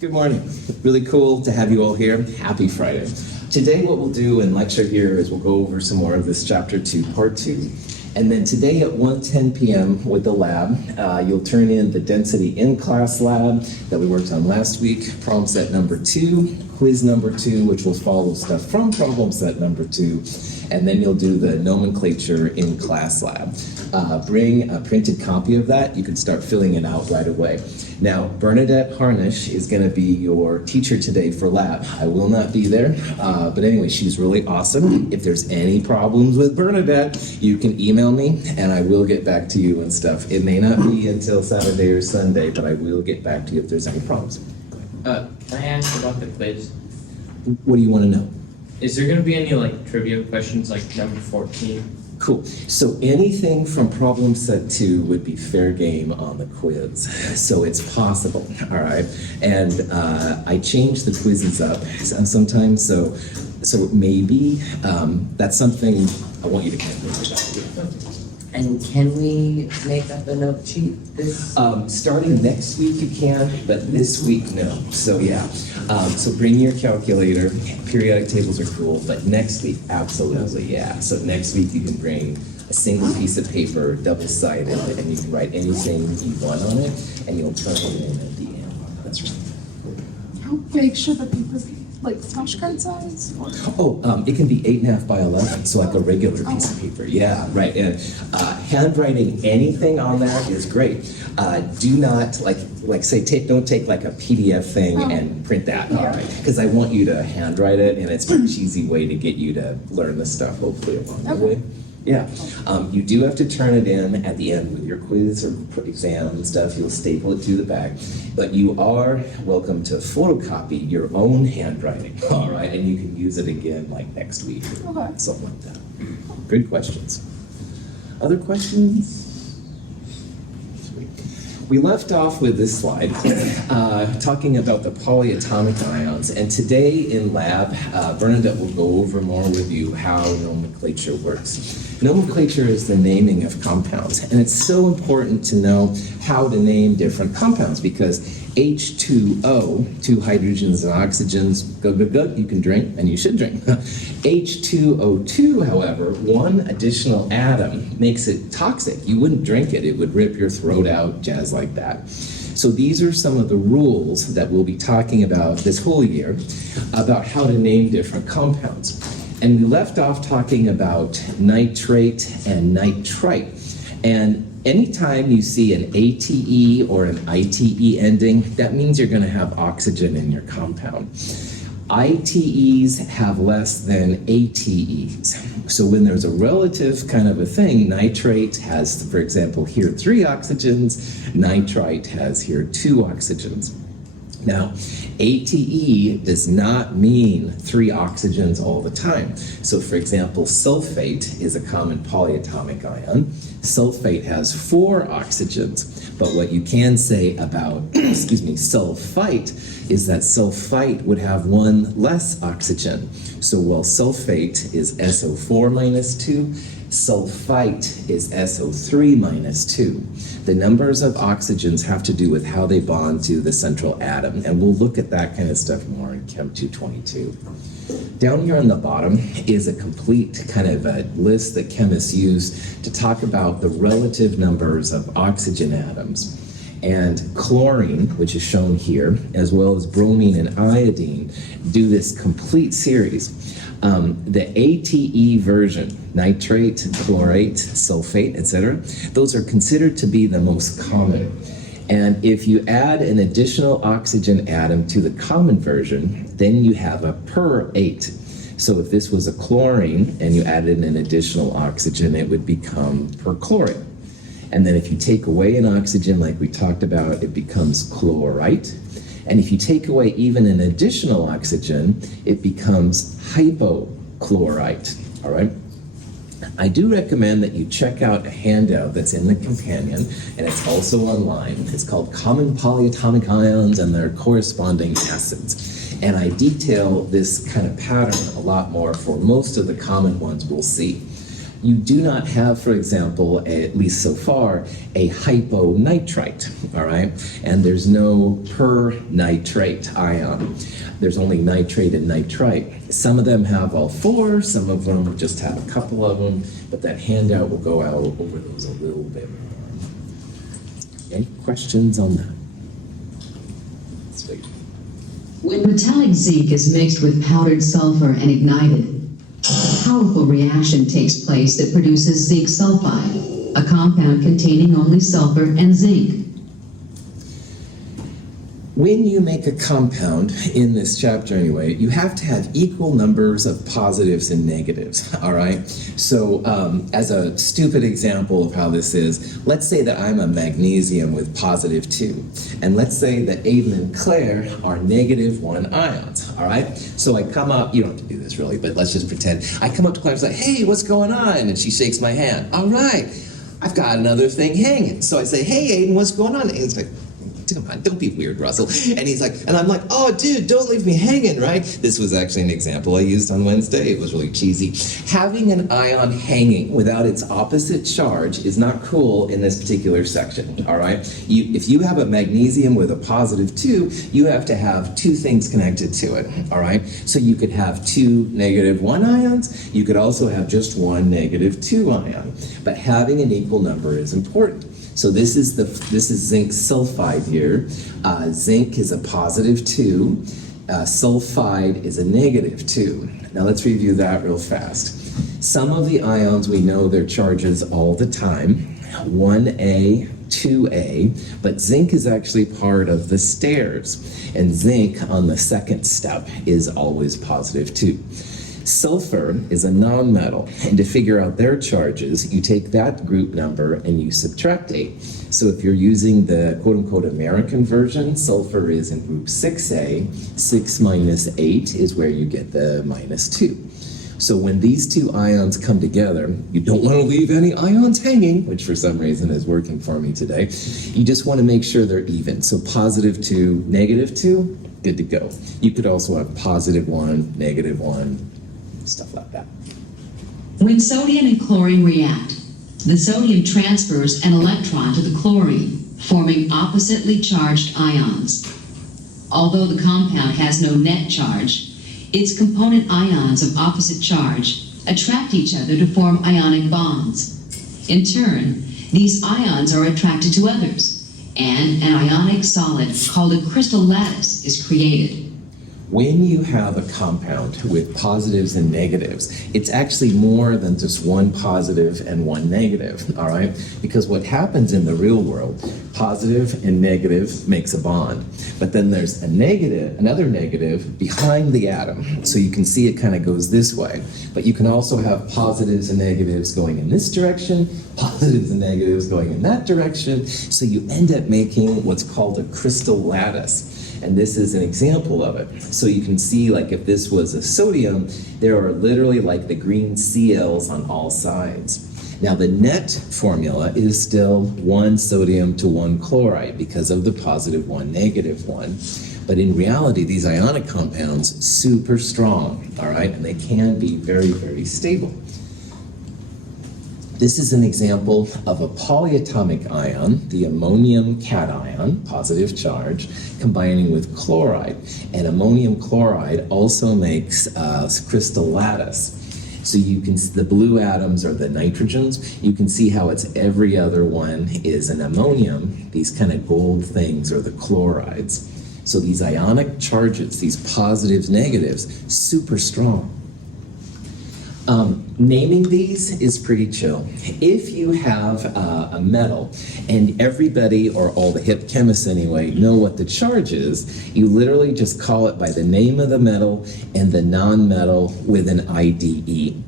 Good morning. Really cool to have you all here. Happy Friday. Today what we'll do in lecture here is we'll go over some more of this chapter 2, part 2. And then today at 1:10 p.m. with the lab, you'll turn in the density in-class lab that we worked on last week, problem set number 2, quiz number 2, which will follow stuff from problem set number 2, and then you'll do the nomenclature in-class lab. Bring a printed copy of that. You can start filling it out right away. Now, Bernadette Harnish is going to be your teacher today for lab. I will not be there, but anyway, she's really awesome. If there's any problems with Bernadette, you can email me, and I will get back to you and stuff. It may not be until Saturday or Sunday, but I will get back to you if there's any problems. Can I ask about the quiz? What do you want to know? Is there going to be any trivia questions like number 14? Cool. So anything from problem set 2 would be fair game on the quiz. So it's possible, all right? And I change the quizzes up sometimes, so maybe that's something I want you to kind of think about. And can we make up a note sheet this? Starting next week you can, but this week no. So yeah, so bring your calculator. Periodic tables are cool, but next week absolutely yeah. So next week you can bring a single piece of paper, double-sided, and you can write anything you want on it, and you'll turn it in at the end. That's right. How big should the paper be? Like flashcard size? Oh, it can be 8.5 by 11, so like a regular piece of paper. Yeah, right. And handwriting anything on that is great. Do not say don't take like a PDF thing and print that. All right, because I want you to handwrite it, and it's a cheesy way to get you to learn the stuff. Hopefully along the way. Yeah, you do have to turn it in at the end with your quiz or exam and stuff. You'll staple it to the back, but you are welcome to photocopy your own handwriting, all right? And you can use it again like next week or something like that. Good questions. Other questions? Sweet. We left off with this slide talking about the polyatomic ions, and today in lab, Bernadette will go over more with you how nomenclature works. Nomenclature is the naming of compounds, and it's so important to know how to name different compounds because H2O, 2 hydrogens and oxygens, good, you can drink, and you should drink. H2O2, however, 1 additional atom makes it toxic. You wouldn't drink it. It would rip your throat out, jazz like that. So these are some of the rules that we'll be talking about this whole year about how to name different compounds. And we left off talking about nitrate and nitrite. And anytime you see an ATE or an ITE ending, that means you're going to have oxygen in your compound. ITEs have less than ATEs. So when there's a relative kind of a thing, nitrate has, for example, here 3 oxygens, nitrite has here 2 oxygens. Now, ATE does not mean 3 oxygens all the time. So for example, sulfate is a common polyatomic ion. Sulfate has 4 oxygens, but what you can say about, sulfite is that sulfite would have 1 less oxygen. So while sulfate is SO4 minus 2, sulfite is SO3 minus 2. The numbers of oxygens have to do with how they bond to the central atom, and we'll look at that kind of stuff more in Chem 222. Down here on the bottom is a complete kind of a list that chemists use to talk about the relative numbers of oxygen atoms. And chlorine, which is shown here, as well as bromine and iodine, do this complete series. The ATE version, nitrate, chlorate, sulfate, etc., those are considered to be the most common. And if you add an additional oxygen atom to the common version, then you have a per-ate. So if this was a chlorine and you added an additional oxygen, it would become perchlorate. And then if you take away an oxygen like we talked about, it becomes chlorite. And if you take away even an additional oxygen, it becomes hypochlorite, all right? I do recommend that you check out a handout that's in the companion, and it's also online. It's called Common Polyatomic Ions and Their Corresponding Acids. And I detail this kind of pattern a lot more for most of the common ones we'll see. You do not have, for example, at least so far, a hyponitrite, all right? And there's no per-nitrate ion. There's only nitrate and nitrite. Some of them have all four, some of them just have a couple of them, but that handout will go out over those a little bit more. Any questions on that? Sweet. When metallic zinc is mixed with powdered sulfur and ignited, a powerful reaction takes place that produces zinc sulfide, a compound containing only sulfur and zinc. When you make a compound, in this chapter anyway, you have to have equal numbers of positives and negatives, all right? So as a stupid example of how this is, let's say that I'm a magnesium with positive 2, and let's say that Aiden and Claire are negative 1 ions, all right? So I come up, you don't have to do this really, but let's just pretend. I come up to Claire and say, hey, what's going on? And she shakes my hand. All right, I've got another thing hanging. So I say, hey, Aiden, what's going on? And Aiden's like, come on, don't be weird, Russell. And he's like, and I'm like, oh, dude, don't leave me hanging, right? This was actually an example I used on Wednesday. It was really cheesy. Having an ion hanging without its opposite charge is not cool in this particular section, all right? If you have a magnesium with a positive 2, you have to have 2 things connected to it, all right? So you could have 2 negative 1 ions. You could also have just 1 negative 2 ion. But having an equal number is important. So this is zinc sulfide here. Zinc is a positive 2. Sulfide is a negative 2. Now let's review that real fast. Some of the ions, we know their charges all the time. 1A, 2A, but zinc is actually part of the stairs. And zinc on the second step is always positive 2. Sulfur is a nonmetal, and to figure out their charges, you take that group number and you subtract 8. So if you're using the quote-unquote American version, sulfur is in group 6A. 6 minus 8 is where you get the minus 2. So when these 2 ions come together, you don't want to leave any ions hanging, which for some reason is working for me today. You just want to make sure they're even. So positive 2, negative 2, good to go. You could also have positive 1, negative 1, stuff like that. When sodium and chlorine react, the sodium transfers an electron to the chlorine, forming oppositely charged ions. Although the compound has no net charge, its component ions of opposite charge attract each other to form ionic bonds. In turn, these ions are attracted to others, and an ionic solid called a crystal lattice is created. When you have a compound with positives and negatives, it's actually more than just 1 positive and 1 negative, all right? Because what happens in the real world, positive and negative makes a bond. But then there's a negative, another negative behind the atom. So you can see it kind of goes this way. But you can also have positives and negatives going in this direction, positives and negatives going in that direction. So you end up making what's called a crystal lattice. And this is an example of it. So you can see, like, if this was a sodium, there are literally like the green Cls on all sides. Now the net formula is still 1 sodium to 1 chloride because of the positive 1, negative 1. But in reality, these ionic compounds, super strong, all right? And they can be very, very stable. This is an example of a polyatomic ion, the ammonium cation, positive charge, combining with chloride. And ammonium chloride also makes crystal lattice. So you can, the blue atoms are the nitrogens. You can see how it's every other one is an ammonium. These kind of gold things are the chlorides. So these ionic charges, these positives, negatives, super strong. Naming these is pretty chill. If you have a metal, and everybody, or all the hip chemists anyway, know what the charge is, you literally just call it by the name of the metal and the non-metal with an IDE.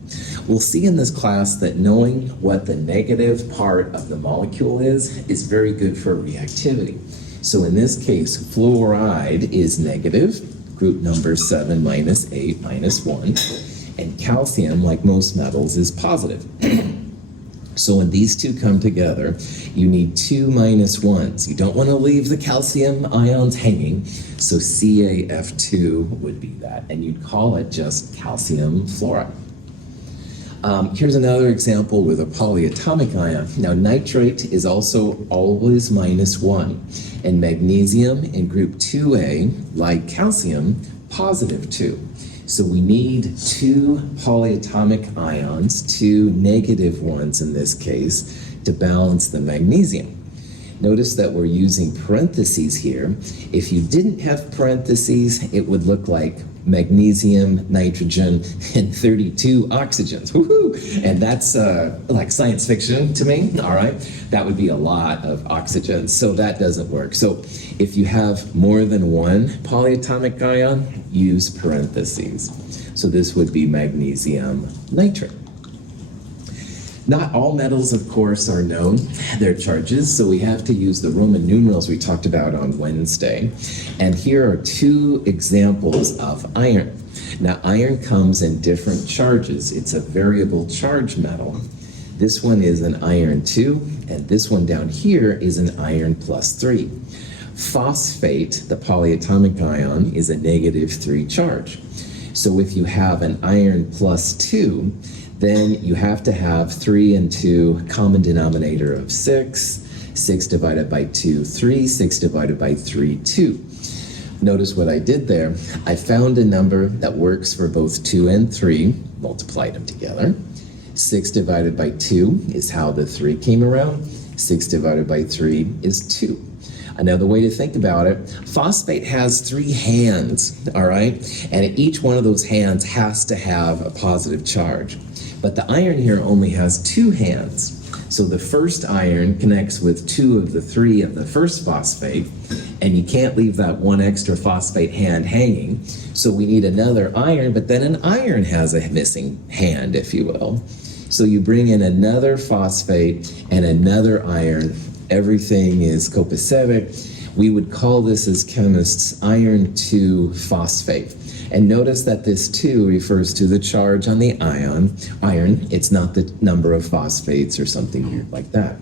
We'll see in this class that knowing what the negative part of the molecule is very good for reactivity. So in this case, fluoride is negative, group number 7 minus 8 minus 1. And calcium, like most metals, is positive. So when these two come together, you need 2 minus 1s. You don't want to leave the calcium ions hanging, so CaF2 would be that, and you'd call it just calcium fluoride. Here's another example with a polyatomic ion. Now, nitrate is also always -1, and magnesium in group 2A, like calcium, +2. So we need two polyatomic ions, two negative ones in this case, to balance the magnesium. Notice that we're using parentheses here. If you didn't have parentheses, it would look like magnesium, nitrogen, and 32 oxygens. Woohoo! And that's like science fiction to me, all right? That would be a lot of oxygens, so that doesn't work. So if you have more than one polyatomic ion, use parentheses. So this would be magnesium nitrate. Not all metals, of course, are known, their charges, so we have to use the Roman numerals we talked about on Wednesday. And here are two examples of iron. Now, iron comes in different charges. It's a variable charge metal. This one is an iron 2, and this one down here is an iron +3. Phosphate, the polyatomic ion, is a -3 charge. So if you have an iron +2, then you have to have 3 and 2, common denominator of 6. 6 divided by 2, 3. 6 divided by 3, 2. Notice what I did there. I found a number that works for both 2 and 3, multiplied them together. 6 divided by 2 is how the 3 came around. 6 divided by 3 is 2. Another way to think about it, phosphate has 3 hands, all right? And each one of those hands has to have a positive charge. But the iron here only has 2 hands. So the first iron connects with 2 of the 3 of the first phosphate, and you can't leave that one extra phosphate hand hanging. So we need another iron, but then an iron has a missing hand, if you will. So you bring in another phosphate and another iron. Everything is copacetic. We would call this as chemists iron 2 phosphate. And notice that this 2 refers to the charge on the iron. It's not the number of phosphates or something weird like that.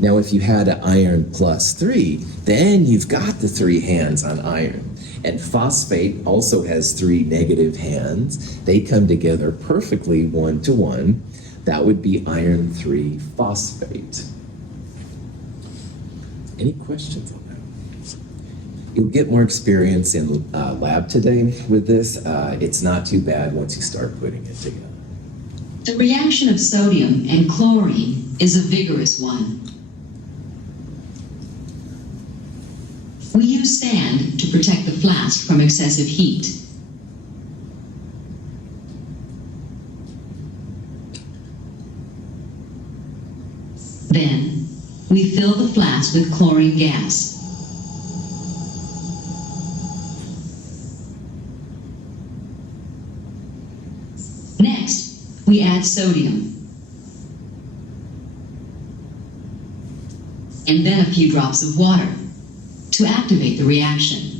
Now, if you had an iron +3, then you've got the 3 hands on iron. And phosphate also has 3 negative hands. They come together perfectly 1 to 1. That would be iron 3 phosphate. Any questions on that? You'll get more experience in lab today with this. It's not too bad once you start putting it together. The reaction of sodium and chlorine is a vigorous one. We use sand to protect the flask from excessive heat. Then, we fill the flask with chlorine gas. Next, we add sodium. And then a few drops of water to activate the reaction.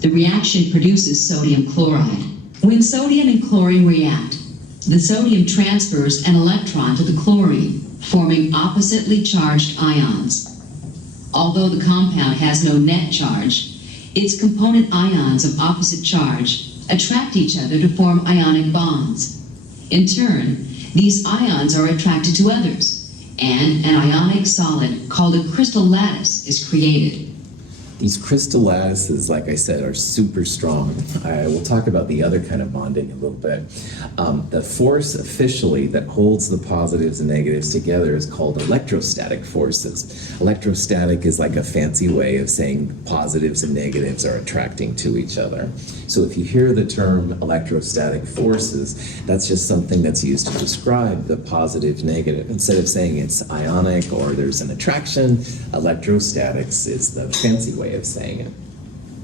The reaction produces sodium chloride. When sodium and chlorine react, the sodium transfers an electron to the chlorine, forming oppositely charged ions. Although the compound has no net charge, its component ions of opposite charge attract each other to form ionic bonds. In turn, these ions are attracted to others, and an ionic solid called a crystal lattice is created. These crystal lattices, like I said, are super strong. I will talk about the other kind of bonding a little bit. The force officially that holds the positives and negatives together is called electrostatic forces. Electrostatic is like a fancy way of saying positives and negatives are attracting to each other. So if you hear the term electrostatic forces, that's just something that's used to describe the positive, negative. Instead of saying it's ionic or there's an attraction, electrostatics is the fancy way of saying it.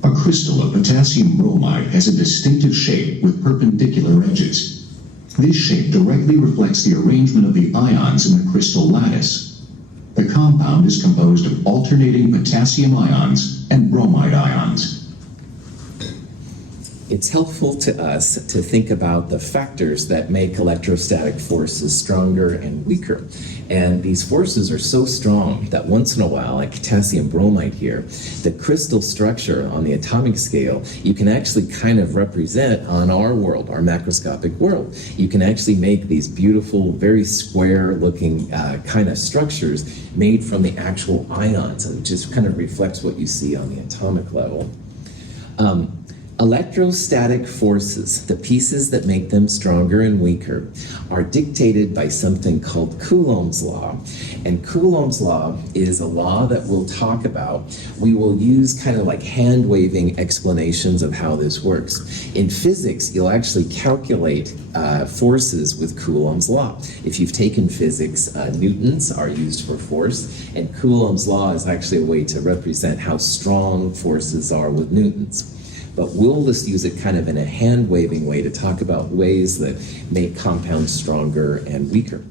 A crystal of potassium bromide has a distinctive shape with perpendicular edges. This shape directly reflects the arrangement of the ions in the crystal lattice. The compound is composed of alternating potassium ions and bromide ions. it's helpful to us to think about the factors that make electrostatic forces stronger and weaker. And these forces are so strong that once in a while, like potassium bromide here, the crystal structure on the atomic scale, you can actually kind of represent on our world, our macroscopic world. You can actually make these beautiful, very square looking kind of structures made from the actual ions, and it just kind of reflects what you see on the atomic level. Electrostatic forces, the pieces that make them stronger and weaker, are dictated by something called Coulomb's law. And Coulomb's law is a law that we'll talk about. We will use kind of like hand-waving explanations of how this works. In physics, you'll actually calculate forces with Coulomb's law. If you've taken physics, newtons are used for force, and Coulomb's law is actually a way to represent how strong forces are with newtons. But we'll just use it kind of in a hand-waving way to talk about ways that make compounds stronger and weaker.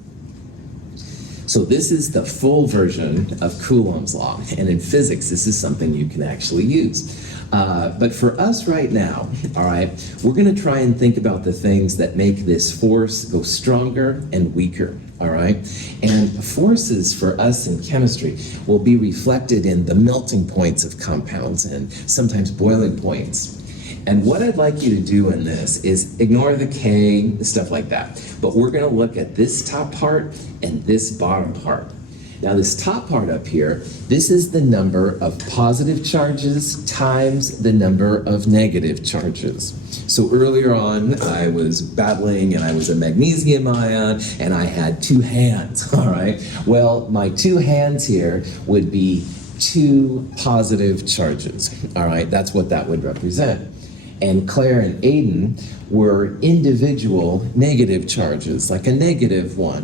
So this is the full version of Coulomb's law, and in physics, this is something you can actually use. But for us right now, all right, we're going to try and think about the things that make this force go stronger and weaker, all right? And forces for us in chemistry will be reflected in the melting points of compounds and sometimes boiling points. And what I'd like you to do in this is ignore the K, stuff like that. But we're going to look at this top part and this bottom part. Now this top part up here, this is the number of positive charges times the number of negative charges. So earlier on, I was battling and I was a magnesium ion and I had two hands, all right? Well, my two hands here would be two positive charges, all right? That's what that would represent. And Claire and Aiden were individual negative charges, like a -1.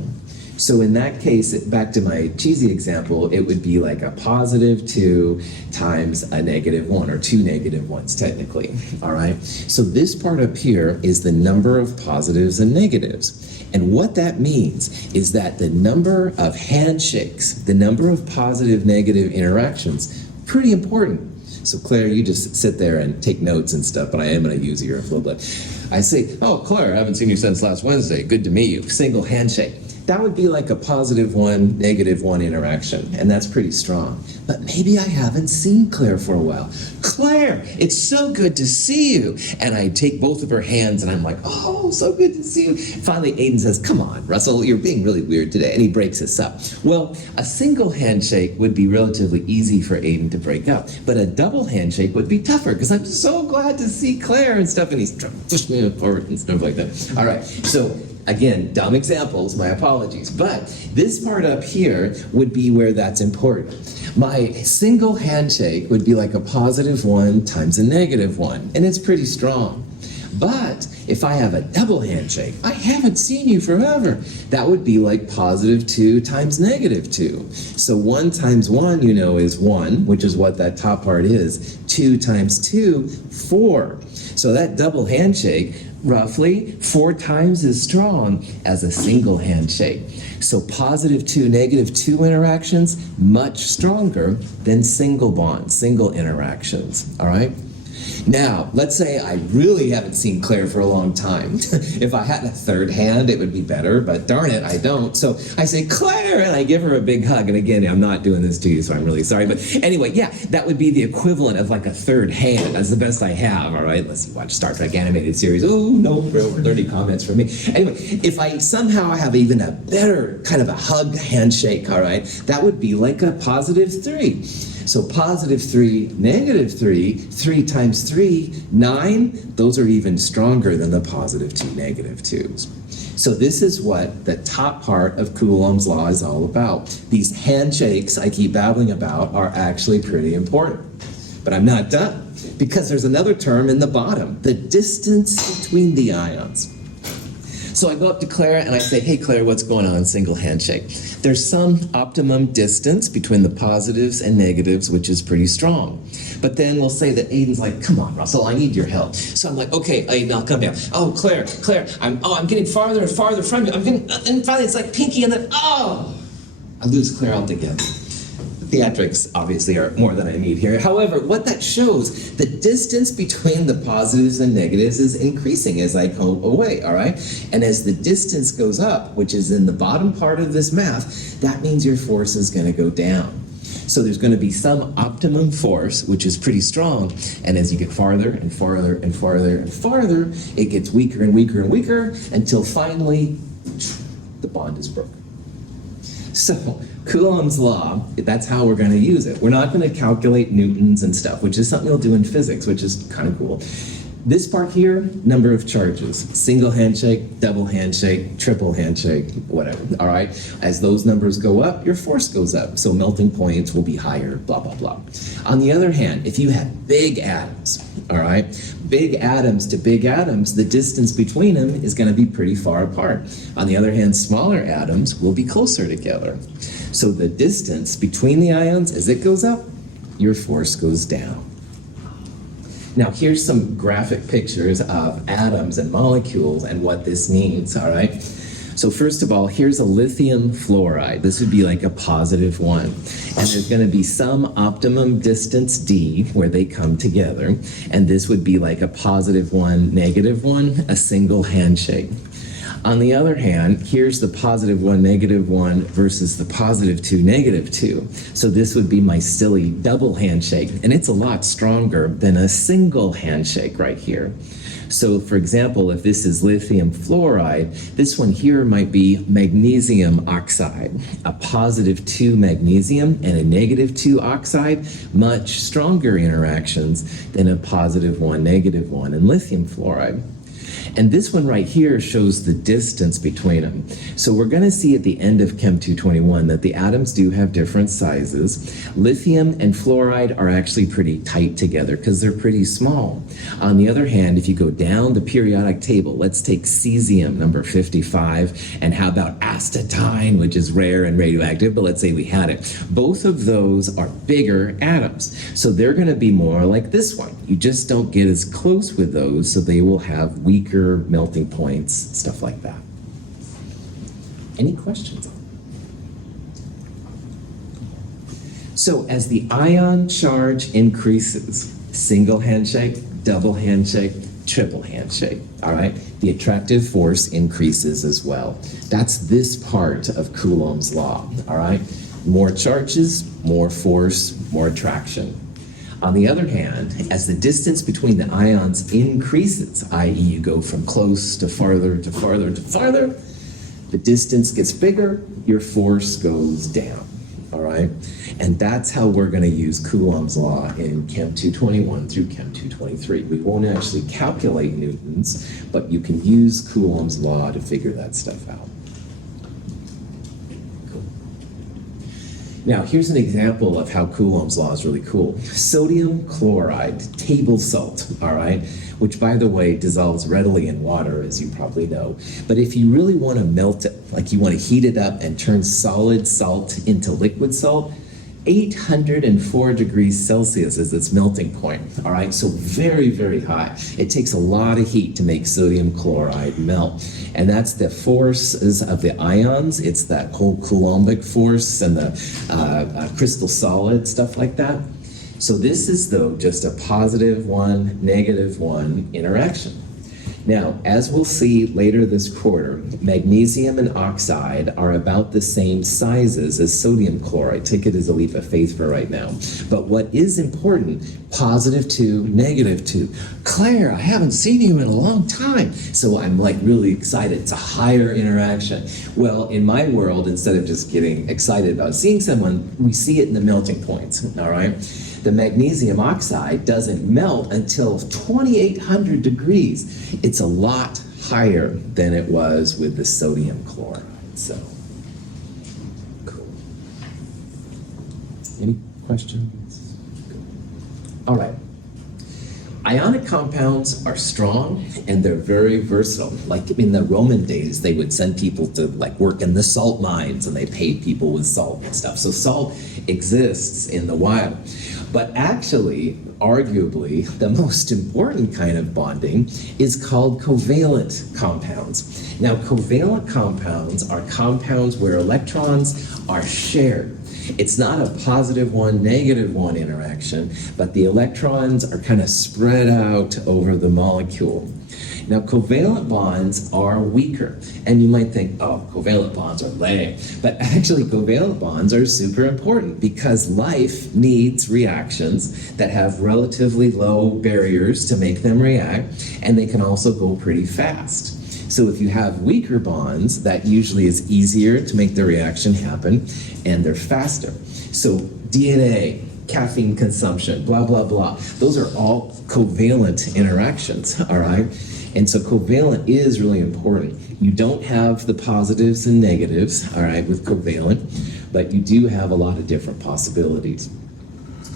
So in that case, back to my cheesy example, it would be like a +2 times a -1, or two -1s technically, all right? So this part up here is the number of positives and negatives. And what that means is that the number of handshakes, the number of positive-negative interactions, pretty important. So Claire, you just sit there and take notes and stuff, but I am going to use your a little bit. I say, oh, Claire, I haven't seen you since last Wednesday. Good to meet you. Single handshake. That would be like a +1, -1 interaction, and that's pretty strong. But maybe I haven't seen Claire for a while. Claire, it's so good to see you. And I take both of her hands, and I'm like, oh, so good to see you. Finally, Aiden says, come on, Russell, you're being really weird today, and he breaks us up. Well, a single handshake would be relatively easy for Aiden to break up, but a double handshake would be tougher, because I'm so glad to see Claire and stuff, and he's trying to push me forward and stuff like that. All right, so again, dumb examples, my apologies. But this part up here would be where that's important. My single handshake would be like a +1 times a -1, and it's pretty strong. But if I have a double handshake, I haven't seen you forever. That would be like +2 times -2. So 1 times 1, you know, is 1, which is what that top part is. 2 times 2, 4. So that double handshake, roughly 4 times as strong as a single handshake. So +2, -2 interactions, much stronger than single bonds, single interactions, all right? Now, let's say I really haven't seen Claire for a long time. If I had a third hand, it would be better, but darn it, I don't. So I say, Claire, and I give her a big hug. And again, I'm not doing this to you, so I'm really sorry. But anyway, yeah, that would be the equivalent of like a third hand. That's the best I have, all right? Let's watch Star Trek animated series. Oh, no, real dirty comments from me. Anyway, if I somehow have even a better kind of a hug handshake, all right, that would be like a +3. So +3, -3, 3 times 3, 9, those are even stronger than the +2, -2s. So this is what the top part of Coulomb's law is all about. These handshakes I keep babbling about are actually pretty important. But I'm not done, because there's another term in the bottom, the distance between the ions. So I go up to Claire and I say, hey Claire, what's going on? Single handshake. There's some optimum distance between the positives and negatives, which is pretty strong. But then we'll say that Aiden's like, come on, Russell, I need your help. So I'm like, okay, Aiden, I'll come down. Oh, Claire, I'm getting farther and farther from you. And finally it's like pinky, and then, I lose Claire altogether. theatrics obviously are more than I need here. However, what that shows, the distance between the positives and negatives is increasing as I go away, all right? And as the distance goes up, which is in the bottom part of this math, that means your force is going to go down. So there's going to be some optimum force, which is pretty strong, and as you get farther and farther and farther and farther, it gets weaker and weaker and weaker until finally the bond is broken. So Coulomb's law, that's how we're going to use it. We're not going to calculate newtons and stuff, which is something we'll do in physics, which is kind of cool. This part here, number of charges, single handshake, double handshake, triple handshake, whatever, all right? As those numbers go up, your force goes up, so melting points will be higher, blah, blah, blah. On the other hand, if you have big atoms, all right, big atoms to big atoms, the distance between them is going to be pretty far apart. On the other hand, smaller atoms will be closer together. So the distance between the ions, as it goes up, your force goes down. Now, here's some graphic pictures of atoms and molecules and what this means, all right? So first of all, here's a lithium fluoride. This would be like a positive one. And there's going to be some optimum distance D where they come together. And this would be like a positive one, negative one, a single handshake. On the other hand, here's the positive one, negative one versus the positive two, negative two. So this would be my silly double handshake, and it's a lot stronger than a single handshake right here. So for example, if this is lithium fluoride, this one here might be magnesium oxide, a positive 2 magnesium and a negative 2 oxide, much stronger interactions than a positive 1, negative 1 in lithium fluoride. And this one right here shows the distance between them. So we're going to see at the end of Chem 221 that the atoms do have different sizes. Lithium and fluoride are actually pretty tight together because they're pretty small. On the other hand, if you go down the periodic table, let's take cesium, number 55, and how about astatine, which is rare and radioactive, but let's say we had it. Both of those are bigger atoms. So they're going to be more like this one. You just don't get as close with those, so they will have weaker melting points, stuff like that. Any questions? So as the ion charge increases, single handshake, double handshake, triple handshake, all right, the attractive force increases as well. That's this part of Coulomb's law, all right? More charges, more force, more attraction. On the other hand, as the distance between the ions increases, i.e. you go from close to farther to farther to farther, the distance gets bigger, your force goes down, all right? And that's how we're going to use Coulomb's law in Chem 221 through Chem 223. We won't actually calculate newtons, but you can use Coulomb's law to figure that stuff out. Now, here's an example of how Coulomb's law is really cool. Sodium chloride, table salt, all right, which, by the way, dissolves readily in water, as you probably know. But if you really want to melt it, like you want to heat it up and turn solid salt into liquid salt, 804 degrees Celsius is its melting point, all right? So very, very high. It takes a lot of heat to make sodium chloride melt. And that's the forces of the ions. It's that whole Coulombic force and the crystal solid, stuff like that. So this is, though, just a positive one, negative one interaction. Now, as we'll see later this quarter, magnesium and oxide are about the same sizes as sodium chloride. Take it as a leap of faith for right now. But what is important, positive 2, negative 2. Claire, I haven't seen you in a long time. So I'm like really excited. It's a higher interaction. Well, in my world, instead of just getting excited about seeing someone, we see it in the melting points, all right? The magnesium oxide doesn't melt until 2,800 degrees. It's a lot higher than it was with the sodium chloride. So, cool. Any questions? All right. Ionic compounds are strong and they're very versatile. Like in the Roman days, they would send people to like work in the salt mines and they paid people with salt and stuff. So salt exists in the wild. But actually, arguably, the most important kind of bonding is called covalent compounds. Now, covalent compounds are compounds where electrons are shared. It's not a positive one, negative one interaction, but the electrons are kind of spread out over the molecule. Now, covalent bonds are weaker, and you might think, oh, covalent bonds are lame. But actually, covalent bonds are super important because life needs reactions that have relatively low barriers to make them react, and they can also go pretty fast. So if you have weaker bonds, that usually is easier to make the reaction happen, and they're faster. So DNA, caffeine consumption, blah, blah, blah. Those are all covalent interactions, all right? And so covalent is really important. You don't have the positives and negatives, all right, with covalent, but you do have a lot of different possibilities.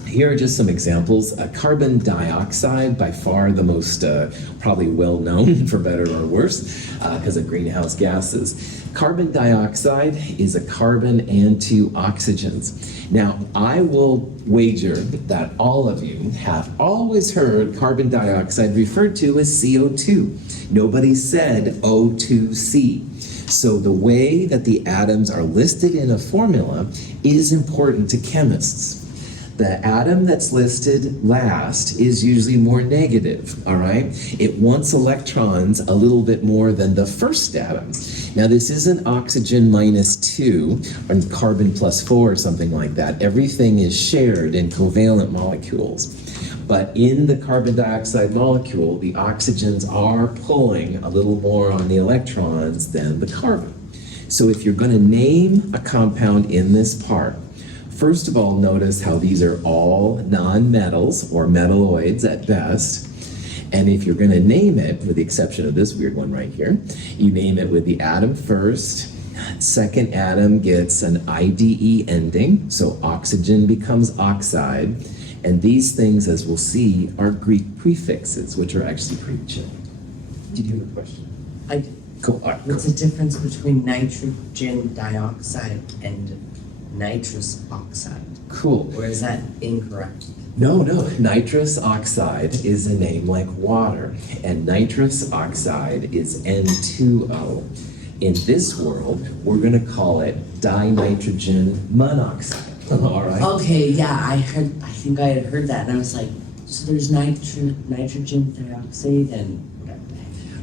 Here are just some examples. Carbon dioxide, by far the most probably well known, for better or worse, because of greenhouse gases. Carbon dioxide is a carbon and two oxygens. Now, I will wager that all of you have always heard carbon dioxide referred to as CO2. Nobody said O2C. So the way that the atoms are listed in a formula is important to chemists. The atom that's listed last is usually more negative, all right? It wants electrons a little bit more than the first atom. Now, this isn't oxygen -2 or carbon +4 or something like that. Everything is shared in covalent molecules. But in the carbon dioxide molecule, the oxygens are pulling a little more on the electrons than the carbon. So if you're going to name a compound in this part, first of all, notice how these are all non-metals or metalloids at best. And if you're going to name it, with the exception of this weird one right here, you name it with the atom first. Second atom gets an IDE ending, so oxygen becomes oxide. And these things, as we'll see, are Greek prefixes, which are actually pretty chill. Did you have a question? I, Cool. All right, cool. what's the difference between nitrogen dioxide and nitrous oxide? Cool. Or is that incorrect? No, nitrous oxide is a name like water, and nitrous oxide is N2O. In this world, we're going to call it dinitrogen monoxide. All right? Okay, yeah, I think I had heard that, and I was like, so there's nitrogen dioxide and whatever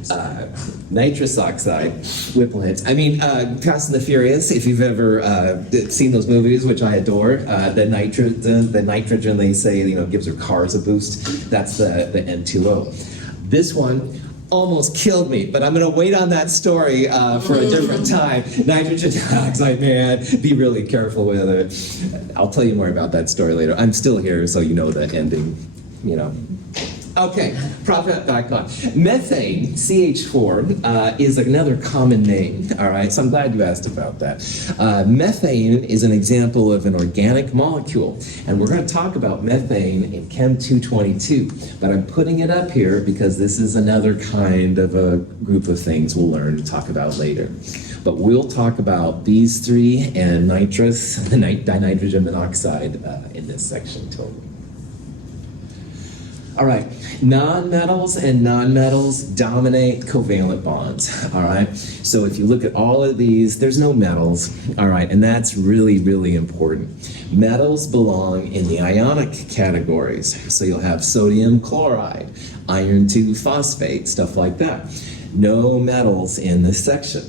the heck. Nitrous oxide, whippleheads. I mean, Fast and the Furious, if you've ever seen those movies, which I adore, the nitrogen they say, gives their cars a boost, that's the N2O. This one almost killed me, but I'm going to wait on that story for a different time. Nitrogen dioxide, man, be really careful with it. I'll tell you more about that story later. I'm still here, so you know the ending, Okay, profit back on. Methane, CH4, is another common name, all right? So I'm glad you asked about that. Methane is an example of an organic molecule, and we're going to talk about methane in Chem 222, but I'm putting it up here because this is another kind of a group of things we'll learn to talk about later. But we'll talk about these three and nitrous, dinitrogen monoxide in this section totally. All right, nonmetals and nonmetals dominate covalent bonds, all right? So if you look at all of these, there's no metals, all right, and that's really, really important. Metals belong in the ionic categories, so you'll have sodium chloride, iron 2 phosphate, stuff like that. No metals in this section.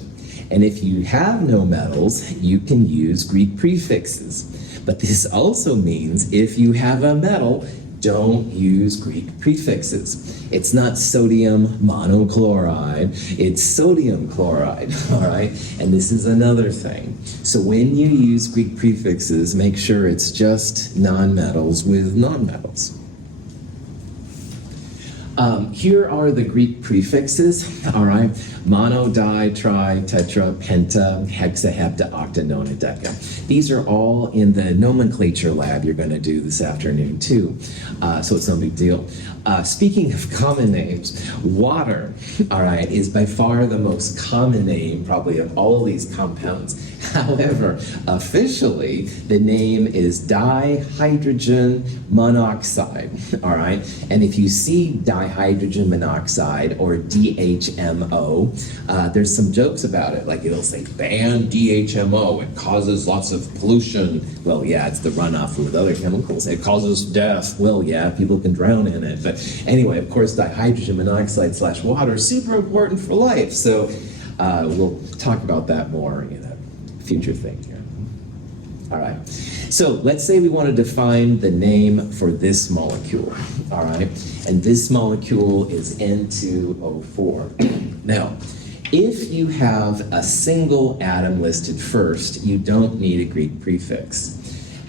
And if you have no metals, you can use Greek prefixes. But this also means if you have a metal, don't use Greek prefixes. It's not sodium monochloride, it's sodium chloride, all right? And this is another thing. So when you use Greek prefixes, make sure it's just nonmetals with nonmetals. Here are the Greek prefixes, all right? Mono, di, tri, tetra, penta, hexa, hepta, octa, nona, deca. These are all in the nomenclature lab you're going to do this afternoon too, so it's no big deal. Speaking of common names, water, all right, is by far the most common name probably of all of these compounds. However, officially, the name is dihydrogen monoxide, all right? And if you see dihydrogen monoxide or DHMO, there's some jokes about it, like it'll say, ban DHMO, it causes lots of pollution. Well, yeah, it's the runoff with other chemicals. It causes death. Well, yeah, people can drown in it. But anyway, of course, dihydrogen monoxide / water is super important for life. So we'll talk about that more in a future thing here. All right. So let's say we want to define the name for this molecule. All right. And this molecule is N2O4. Now, if you have a single atom listed first, you don't need a Greek prefix.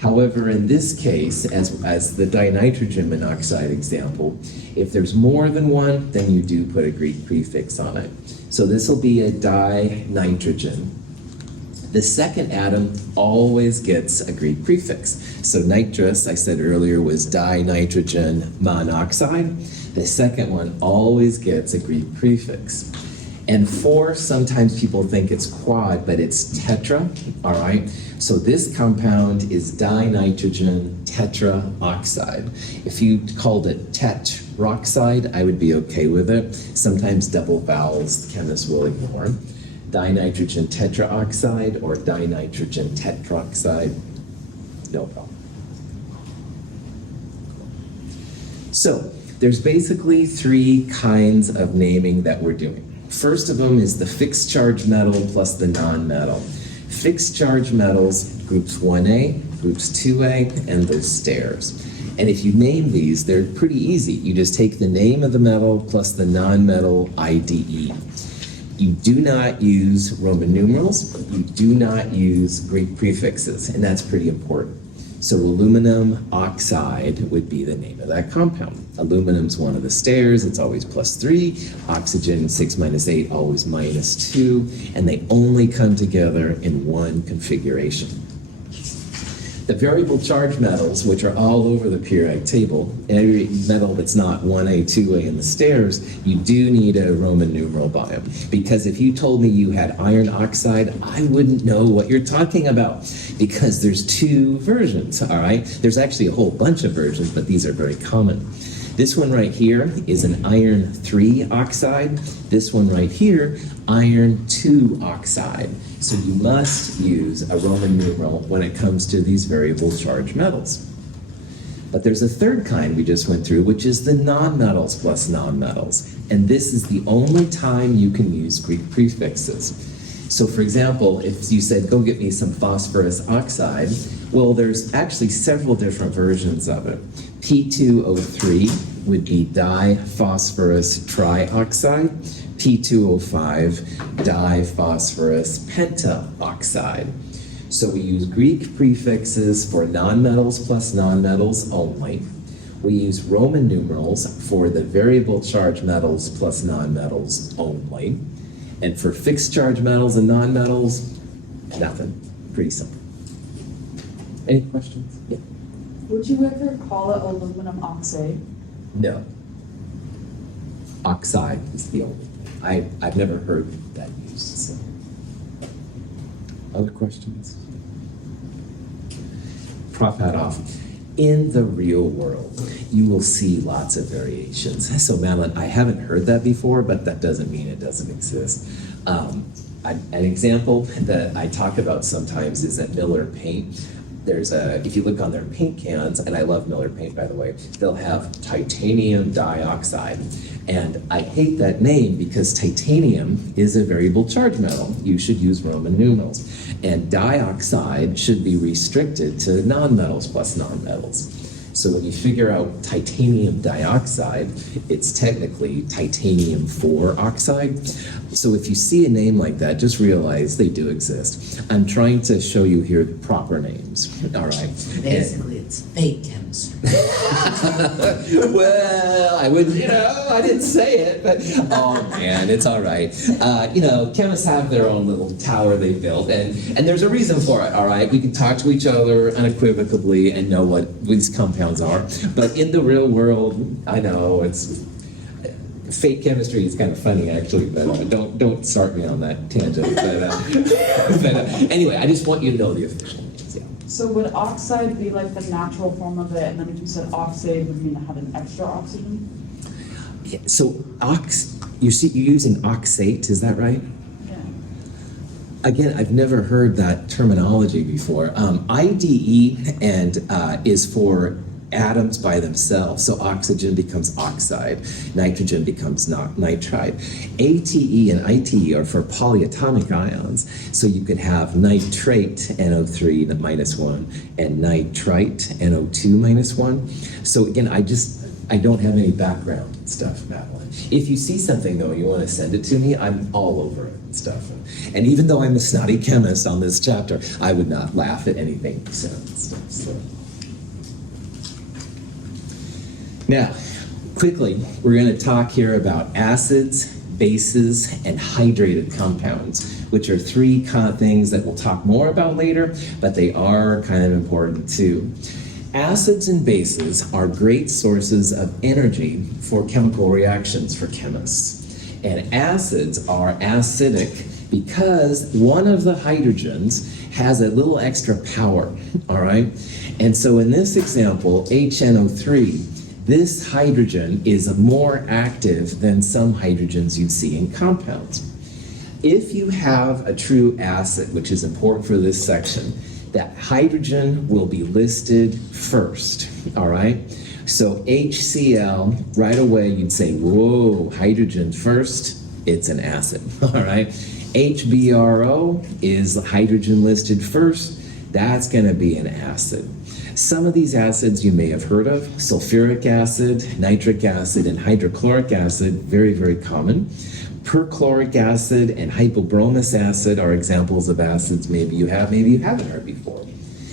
However, in this case, as the dinitrogen monoxide example, if there's more than one, then you do put a Greek prefix on it. So this will be a dinitrogen. The second atom always gets a Greek prefix. So nitrous, I said earlier, was dinitrogen monoxide. The second one always gets a Greek prefix. And 4, sometimes people think it's quad, but it's tetra, all right? So this compound is dinitrogen tetraoxide. If you called it tetroxide, I would be okay with it. Sometimes double vowels, the chemists will ignore. Dinitrogen tetraoxide or dinitrogen tetroxide, no problem. So there's basically 3 kinds of naming that we're doing. First of them is the fixed charge metal plus the non-metal. Fixed charge metals, groups 1A, groups 2A, and those stairs. And if you name these, they're pretty easy. You just take the name of the metal plus the non-metal IDE. You do not use Roman numerals. You do not use Greek prefixes, and that's pretty important. So aluminum oxide would be the name of that compound. Aluminum's one of the stairs, it's always +3. Oxygen, 6 - 8, always -2. And they only come together in one configuration. The variable charge metals, which are all over the periodic table, every metal that's not 1A, 2A in the stairs, you do need a Roman numeral by them. Because if you told me you had iron oxide, I wouldn't know what you're talking about. Because there's 2 versions, all right? There's actually a whole bunch of versions, but these are very common. This one right here is an iron 3 oxide. This one right here, iron 2 oxide. So you must use a Roman numeral when it comes to these variable charge metals. But there's a third kind we just went through, which is the non-metals plus non-metals. And this is the only time you can use Greek prefixes. So for example, if you said, go get me some phosphorus oxide, well, there's actually several different versions of it. P2O3 would be diphosphorus trioxide. P2O5, diphosphorus pentaoxide. So we use Greek prefixes for nonmetals plus nonmetals only. We use Roman numerals for the variable charge metals plus nonmetals only. And for fixed charge metals and nonmetals, nothing. Pretty simple. Any questions? Yeah. Would you ever call it aluminum oxide? No. Oxide is the only. I've never heard that used. So. Other questions? Prof hat off. In the real world, you will see lots of variations. So Madeline, I haven't heard that before, but that doesn't mean it doesn't exist. An example that I talk about sometimes is that Miller paint. If you look on their paint cans, and I love Miller paint, by the way, they'll have titanium dioxide. And I hate that name because titanium is a variable charge metal. You should use Roman numerals. And dioxide should be restricted to nonmetals plus nonmetals. So when you figure out titanium dioxide, it's technically titanium 4 oxide. So if you see a name like that, just realize they do exist. I'm trying to show you here the proper names, all right? Basically, it's fake chemistry. Well, I wouldn't, I didn't say it, but oh man, it's all right. Chemists have their own little tower they built, and there's a reason for it, all right? We can talk to each other unequivocally and know what these compounds are, but in the real world, I know fake chemistry is kind of funny actually, but don't start me on that tangent. But anyway, I just want you to know the official names. Yeah. So would oxide be like the natural form of it, and then if you said oxide would mean it had an extra oxygen? Yeah, so you're using oxate, is that right? Yeah. Again, I've never heard that terminology before. IDE and is for atoms by themselves. So oxygen becomes oxide, nitrogen becomes nitride. ATE and ITE are for polyatomic ions. So you could have nitrate, NO3 -1, and nitrite, NO2 -1. So again, I don't have any background and stuff about it. If you see something though, you want to send it to me, I'm all over it and stuff. And even though I'm a snotty chemist on this chapter, I would not laugh at anything you said and stuff. So. Now, quickly, we're going to talk here about acids, bases, and hydrated compounds, which are three kind of things that we'll talk more about later, but they are kind of important too. Acids and bases are great sources of energy for chemical reactions for chemists. And acids are acidic because one of the hydrogens has a little extra power, all right? And so in this example, HNO3, this hydrogen is more active than some hydrogens you see in compounds. If you have a true acid, which is important for this section, that hydrogen will be listed first, all right? So HCl, right away you'd say, whoa, hydrogen first, it's an acid, all right? HBRO is hydrogen listed first, that's gonna be an acid. Some of these acids you may have heard of, sulfuric acid, nitric acid, and hydrochloric acid, very, very common. Perchloric acid and hypobromous acid are examples of acids maybe you haven't heard before.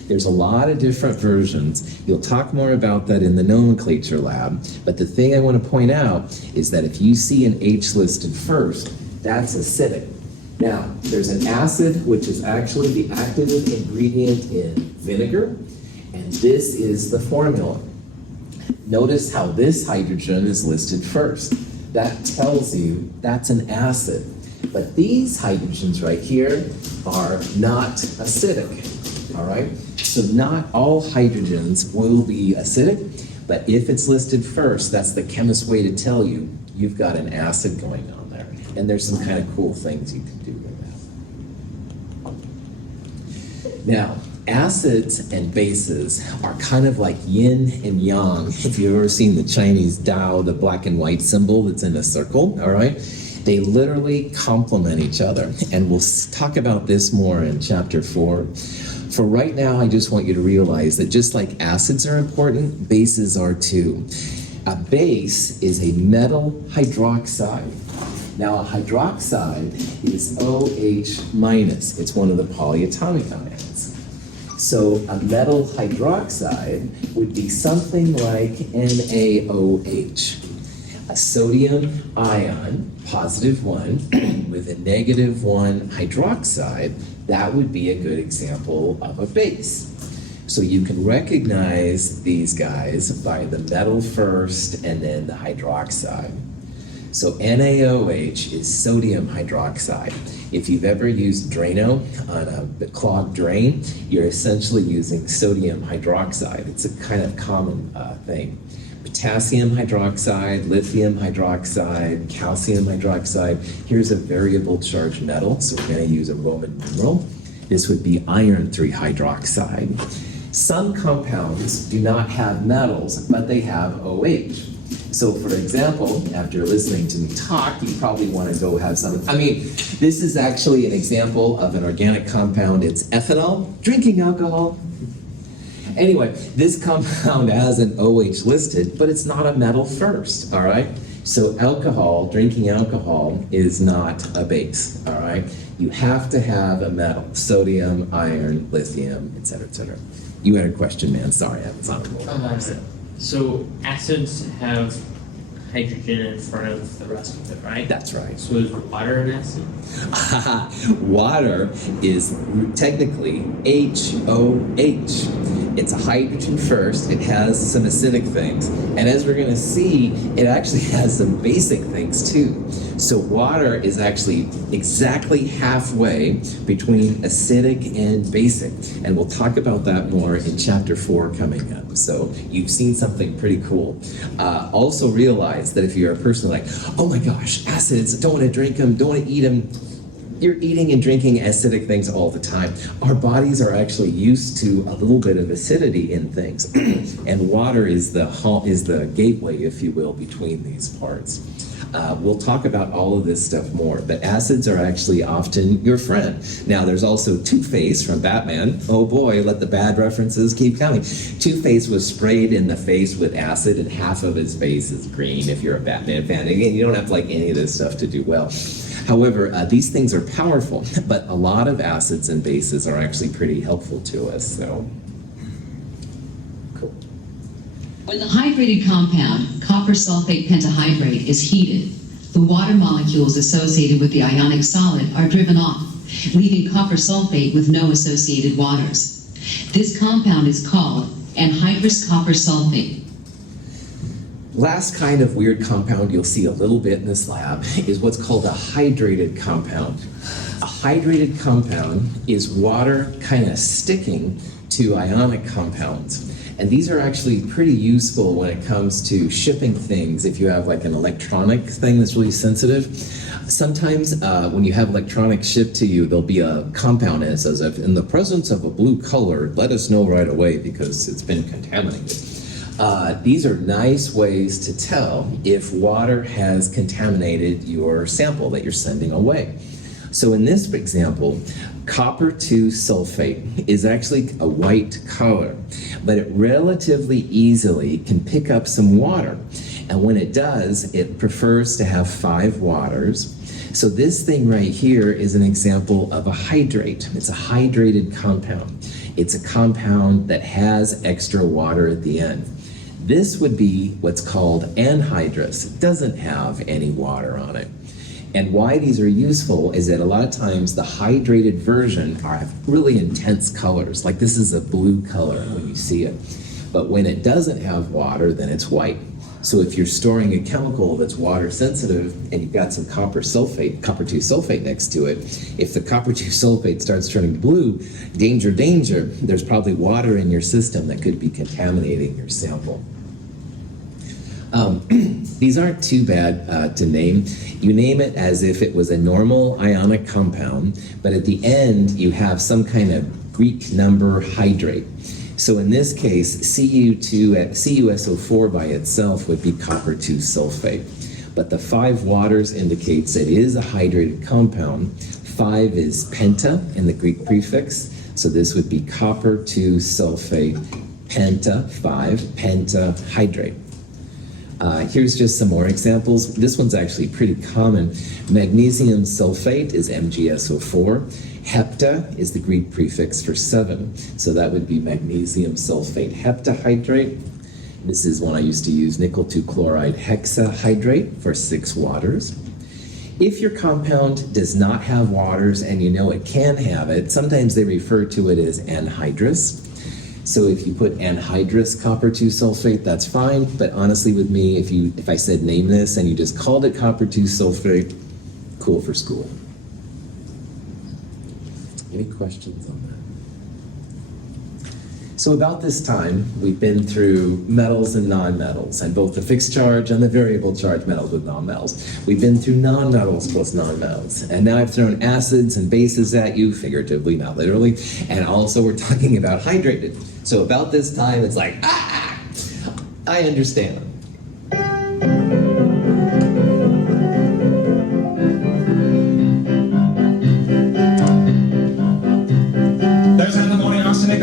There's a lot of different versions. You'll talk more about that in the nomenclature lab, but the thing I want to point out is that if you see an H listed first, that's acidic. Now, there's an acid which is actually the active ingredient in vinegar, and this is the formula. Notice how this hydrogen is listed first. That tells you that's an acid. But these hydrogens right here are not acidic, all right? So not all hydrogens will be acidic, but if it's listed first, that's the chemist's way to tell you you've got an acid going on there. And there's some kind of cool things you can do with that. Now, acids and bases are kind of like yin and yang. If you've ever seen the Chinese Tao, the black and white symbol that's in a circle, all right? They literally complement each other. And we'll talk about this more in chapter 4. For right now, I just want you to realize that just like acids are important, bases are too. A base is a metal hydroxide. Now, a hydroxide is OH minus. It's one of the polyatomic ions. So a metal hydroxide would be something like NaOH. A sodium ion, +1, with a -1 hydroxide, that would be a good example of a base. So you can recognize these guys by the metal first and then the hydroxide. So NaOH is sodium hydroxide. If you've ever used Drano on a clogged drain, you're essentially using sodium hydroxide. It's a kind of common thing. Potassium hydroxide, lithium hydroxide, calcium hydroxide. Here's a variable charge metal, so we're going to use a Roman numeral. This would be iron 3 hydroxide. Some compounds do not have metals, but they have OH. So for example, after listening to me talk, you probably want to go have some, this is actually an example of an organic compound. It's ethanol, drinking alcohol. Anyway, this compound has an OH listed, but it's not a metal first, all right? So alcohol, drinking alcohol, is not a base, all right? You have to have a metal, sodium, iron, lithium, et cetera, et cetera. You had a question, man, sorry, I was on a roll. So acids have hydrogen in front of the rest of it, right? That's right. So is water an acid? Water is technically HOH. it's a hydrogen first, it has some acidic things, and as we're going to see, it actually has some basic things too. So water is actually exactly halfway between acidic and basic, and we'll talk about that more in chapter 4 coming up. So you've seen something pretty cool. Also realize that if you're a person like, oh my gosh, acids, don't want to drink them, don't want to eat them, you're eating and drinking acidic things all the time. Our bodies are actually used to a little bit of acidity in things, and water is the gateway, if you will, between these parts. We'll talk about all of this stuff more, but acids are actually often your friend. Now, there's also Two-Face from Batman. Oh boy, let the bad references keep coming. Two-Face was sprayed in the face with acid, and half of his face is green if you're a Batman fan. Again, you don't have to like any of this stuff to do well. However, these things are powerful, but a lot of acids and bases are actually pretty helpful to us, so cool. When the hydrated compound, copper sulfate pentahydrate, is heated, the water molecules associated with the ionic solid are driven off, leaving copper sulfate with no associated waters. This compound is called anhydrous copper sulfate. Last kind of weird compound you'll see a little bit in this lab is what's called a hydrated compound. A hydrated compound is water kind of sticking to ionic compounds. And these are actually pretty useful when it comes to shipping things. If you have like an electronic thing that's really sensitive, sometimes when you have electronics shipped to you, there'll be a compound that says, if in the presence of a blue color, let us know right away because it's been contaminated. These are nice ways to tell if water has contaminated your sample that you're sending away. So in this example, copper 2 sulfate is actually a white color, but it relatively easily can pick up some water. And when it does, it prefers to have 5 waters. So this thing right here is an example of a hydrate. It's a hydrated compound. It's a compound that has extra water at the end. This would be what's called anhydrous. It doesn't have any water on it. And why these are useful is that a lot of times the hydrated version have really intense colors. Like this is a blue color when you see it. But when it doesn't have water, then it's white. So if you're storing a chemical that's water sensitive and you've got some copper 2 sulfate next to it, if the copper 2 sulfate starts turning blue, danger, danger, there's probably water in your system that could be contaminating your sample. These aren't too bad to name. You name it as if it was a normal ionic compound, but at the end you have some kind of Greek number hydrate. So in this case, CuSO4 by itself would be copper 2 sulfate. But the 5 waters indicates it is a hydrated compound. 5 is penta in the Greek prefix. So this would be copper 2 sulfate, penta 5, pentahydrate. Here's just some more examples. This one's actually pretty common. Magnesium sulfate is MgSO4. Hepta is the Greek prefix for 7. So that would be magnesium sulfate heptahydrate. This is one I used to use, nickel 2 chloride hexahydrate for 6 waters. If your compound does not have waters and you know it can have it, sometimes they refer to it as anhydrous. So if you put anhydrous copper 2 sulfate, that's fine. But honestly with me, if I said name this and you just called it copper 2 sulfate, cool for school. Any questions on that? So about this time, we've been through metals and nonmetals, and both the fixed charge and the variable charge metals with nonmetals. We've been through nonmetals plus nonmetals, and now I've thrown acids and bases at you, figuratively, not literally, and also we're talking about hydrated. So about this time, it's like, I understand.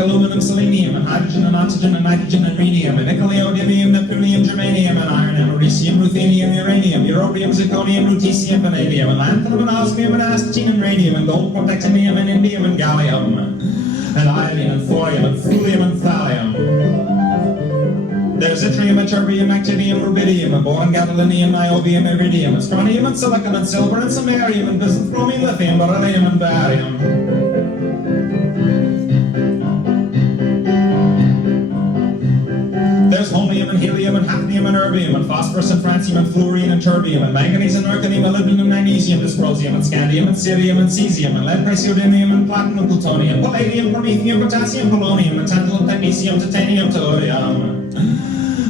Aluminum, selenium, and hydrogen, and oxygen, and nitrogen, and rhenium, and nickel, iodium, neptunium, germanium, and iron, americium, ruthenium, uranium, europium, zirconium, lutetium, vanadium, and lanthanum, and osmium, and astatine, and radium, and gold, protactinium, and indium, and gallium, and iodine, and thorium, and thulium, and thallium. There's yttrium, and terbium, actinium, rubidium, and boron, gadolinium, niobium, iridium, and strontium, and silicon, and silver, and samarium, and byzanthromium, lithium, beryllium, and barium. holmium and helium and hafnium and erbium and phosphorus and francium and fluorine and terbium and manganese and mercurium and molybdenum and magnesium, dysprosium and scandium and cerium and cesium and lead, praseodymium and platinum and plutonium, palladium, promethium, potassium, polonium and tantalum, technetium, titanium, tellurium,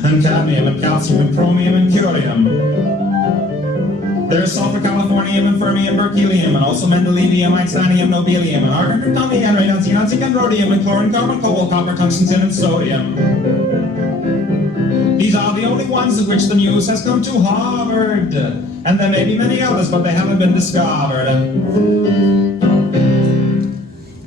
and cadmium and calcium and chromium and curium. There's sulfur, californium, and fermium, berkelium, and also mendelevium, titanium, nobelium, and argon, krypton, and radon, xenon, zinc, and rhodium, and chlorine, carbon, cobalt, copper, tungsten, tin, and sodium. These are the only ones of which the news has come to Harvard. And there may be many others, but they haven't been discovered.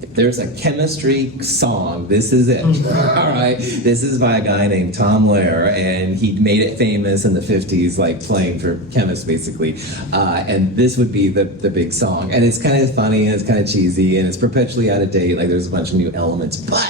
If there's a chemistry song, this is it. All right, this is by a guy named Tom Lehrer, and he made it famous in the 50s, like playing for chemists basically. And this would be the big song. And it's kind of funny, and it's kind of cheesy, and it's perpetually out of date, like there's a bunch of new elements. But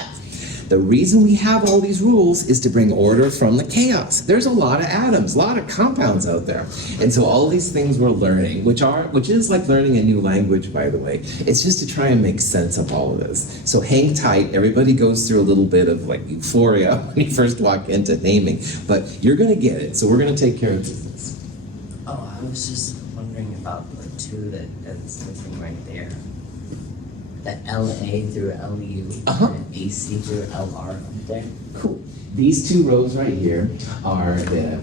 the reason we have all these rules is to bring order from the chaos. There's a lot of atoms, a lot of compounds out there. And so all these things we're learning, which is like learning a new language, by the way, it's just to try and make sense of all of this. So hang tight. Everybody goes through a little bit of like euphoria when you first walk into naming, but you're going to get it. So we're going to take care of business. Oh, I was just wondering about the two that's missing right there. The LA through LU and AC through LR up there. Cool. These two rows right here are the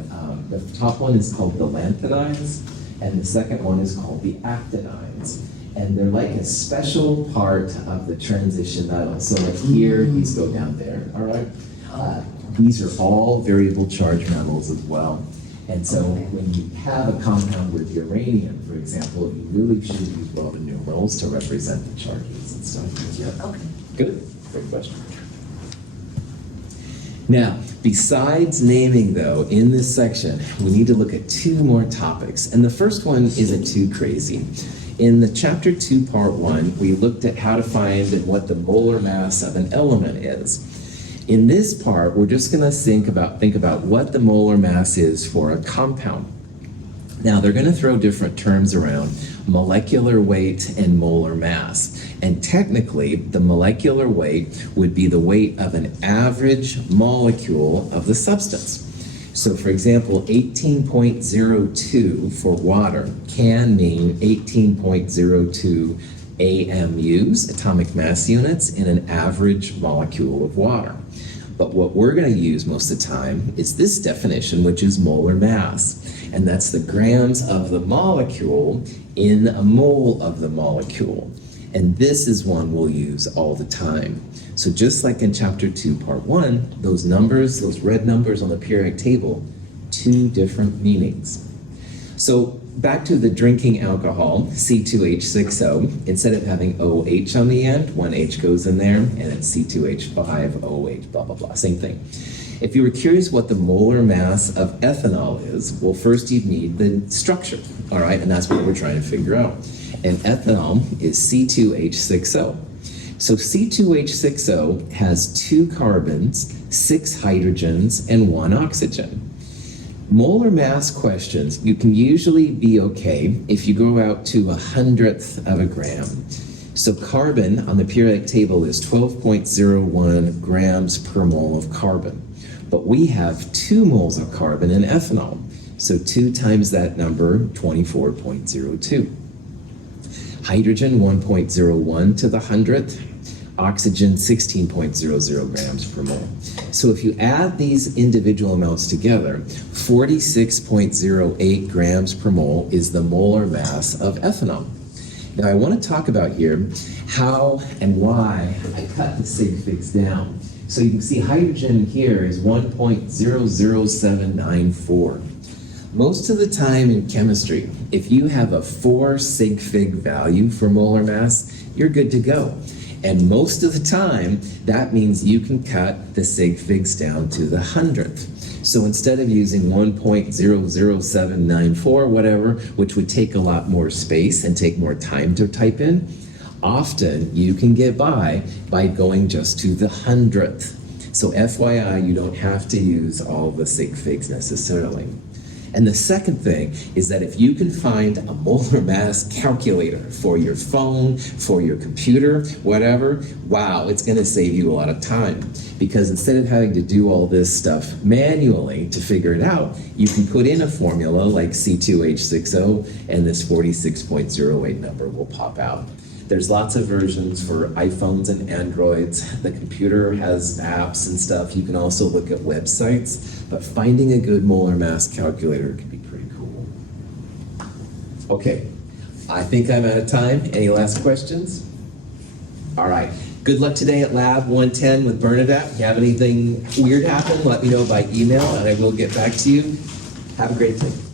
top one is called the lanthanides, and the second one is called the actinides. And they're like a special part of the transition metal. So like here, these go down there, all right? These are all variable charge metals as well. And so when you have a compound with uranium, for example, you really should use Roman numerals to represent the charges and stuff. Yeah. Okay. Good. Great question. Now, besides naming, though, in this section, we need to look at two more topics. And the first one isn't too crazy. In the chapter 2, part 1, we looked at how to find and what the molar mass of an element is. In this part, we're just going to think about what the molar mass is for a compound. Now, they're going to throw different terms around, molecular weight and molar mass. And technically, the molecular weight would be the weight of an average molecule of the substance. So, for example, 18.02 for water can mean 18.02 AMUs, atomic mass units, in an average molecule of water. But what we're going to use most of the time is this definition, which is molar mass. And that's the grams of the molecule in a mole of the molecule. And this is one we'll use all the time. So just like in chapter 2, part 1, those numbers, those red numbers on the periodic table, two different meanings. So back to the drinking alcohol, C2H6O, instead of having OH on the end, one H goes in there, and it's C2H5OH, blah, blah, blah, same thing. If you were curious what the molar mass of ethanol is, well, first you'd need the structure, all right? And that's what we're trying to figure out. And ethanol is C2H6O. So C2H6O has 2 carbons, 6 hydrogens, and 1 oxygen. Molar mass questions, you can usually be okay if you go out to 100th of a gram. So carbon on the periodic table is 12.01 grams per mole of carbon. But we have 2 moles of carbon in ethanol. So 2 times that number, 24.02. Hydrogen, 1.01 to the 100th. Oxygen, 16.00 grams per mole. So if you add these individual amounts together, 46.08 grams per mole is the molar mass of ethanol. Now I want to talk about here how and why I cut the sig figs down. So you can see hydrogen here is 1.00794. Most of the time in chemistry, if you have a 4 sig fig value for molar mass, you're good to go. And most of the time, that means you can cut the sig figs down to the 100th. So instead of using 1.00794, whatever, which would take a lot more space and take more time to type in, often you can get by going just to the 100th. So FYI, you don't have to use all the sig figs necessarily. And the second thing is that if you can find a molar mass calculator for your phone, for your computer, whatever, wow, it's going to save you a lot of time. Because instead of having to do all this stuff manually to figure it out, you can put in a formula like C2H60 and this 46.08 number will pop out. There's lots of versions for iPhones and Androids. The computer has apps and stuff. You can also look at websites, but finding a good molar mass calculator can be pretty cool. Okay, I think I'm out of time. Any last questions? All right. Good luck today at Lab 110 with Bernadette. If you have anything weird happen, let me know by email and I will get back to you. Have a great day.